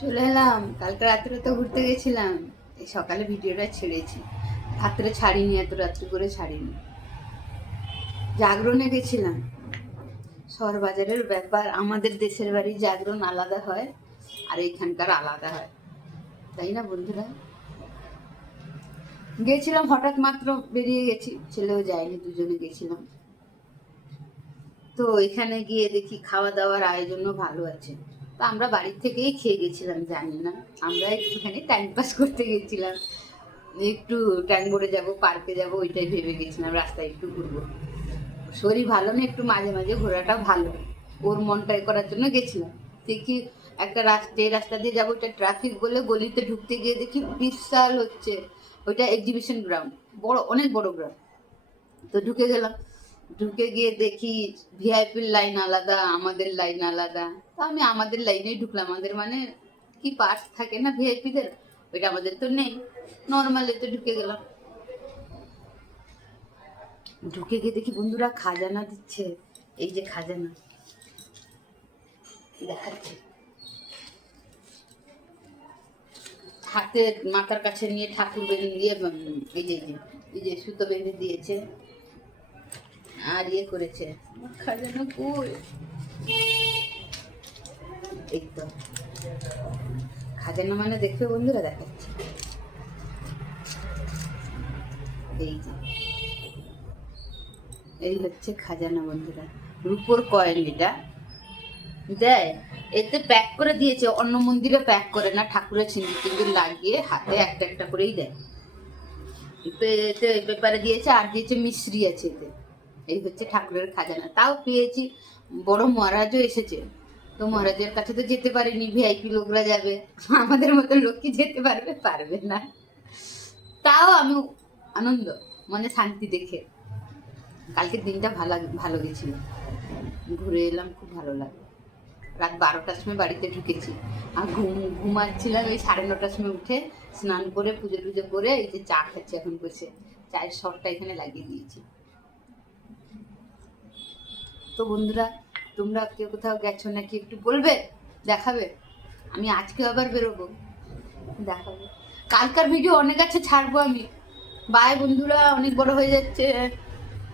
চলে এলাম। কালকে রাত্রে তো ঘুরতে গেছিলাম, এই সকালে ভিডিওটা ছেড়েছি। রাত্রে ছাড়িনি, এত রাত্রি করে ছাড়িনি। জাগরণে গেছিলাম। শহর বাজারের ব্যাপার, আমাদের দেশের বাড়ি জাগরণ আলাদা হয় আর এইখানকার আলাদা হয়, তাই না বন্ধুরা? গেছিলাম, হঠাৎ মাত্র বেরিয়ে গেছি, ছেলেও যায়নি, দুজনে গেছিলাম। তো এখানে গিয়ে দেখি খাওয়া দাওয়ার আয়োজনও ভালো আছে। তো আমরা বাড়ির থেকেই খেয়ে গেছিলাম, জানি না, আমরা একটুখানি টাইম পাস করতে গেছিলাম। একটু ট্যাং বোর্ডে যাবো, পার্কে যাবো, ওইটাই ভেবে গেছিলাম, রাস্তায় একটু ঘুরবো। শরীর ভালো না, একটু মাঝে মাঝে ঘোরাটা ভালো। ওর মনটাই করার জন্য গেছিলাম। দেখি একটা রাস্তা, এই রাস্তা দিয়ে যাবো, ওটা ট্রাফিক বলে গলিতে ঢুকতে গিয়ে দেখি বিশাল হচ্ছে ওইটা এক্সিবিশন গ্রাউন্ড, বড়, অনেক বড় গ্রাউন্ড। তো ঢুকে গেলাম, ঢুকে গিয়ে দেখি ভিআইপির লাইন আলাদা, আমাদের লাইন আলাদা। তো আমি আমাদের লাইনেই ঢুকলাম, আমাদের মানে কি পাস থাকে না ভিআইপিদের, ওইটা আমাদের তো নেই, নর্মালি তো ঢুকে গেলাম। ঢুকে গিয়ে দেখি বন্ধুরা খাজানা দিচ্ছে, এই যে খাজানা দেখাচ্ছে, হাতে মাথার কাছে নিয়ে ঠাকুর বেঁধে দিয়ে, এই যে সুতো বেঁধে দিয়েছে আর ইয়ে করেছে। খাজানা কই? এই তো খাজানা, মানে দেখবে বন্ধুরা দেখাচ্ছে, এই যে এই হচ্ছে খাজানা বন্ধুরা, রূপোর কয়েন এটা দেয়। এতে প্যাক করে দিয়েছে, অন্য মন্দিরে প্যাক করে না, ঠাকুরের সিঁদুর টিন্দুর লাগিয়ে হাতে একটা একটা করেই দেয়। এতে পেপারে দিয়েছে, আর দিয়েছে মিশ্রি আছে এতে। এই হচ্ছে ঠাকুরের খাজানা। তাও পেয়েছি, বড় মহারাজও এসেছে। তো মহারাজের কাছে তো যেতে পারিনি, ভিআইপি লোকরা যাবে, আমাদের মতন লোক কি যেতে পারবে? পারবে না। তাও আমি আনন্দ, মনে শান্তি দেখে। কালকের দিনটা ভালো ভালো গেছিল, ঘুরে এলাম, খুব ভালো লাগে। রাত 12টার সময় বাড়িতে ঢুকেছি, আর ঘুমাচ্ছিলাম। এই 9:30টার সময় উঠে স্নান করে পুজো টুজো করে এই যে চা খাচ্ছি এখন বসে, চায়ের শটটা এখানে লাগিয়ে দিয়েছি। তো বন্ধুরা, তোমরা কেউ কোথাও গেছো নাকি একটু বলবে, দেখাবে। আমি আজকে আবার বেরোবো, দেখাবো। কালকার ভিডিও অনেক আছে, ছাড়বো আমি। বাই বন্ধুরা, অনেক বড় হয়ে যাচ্ছে।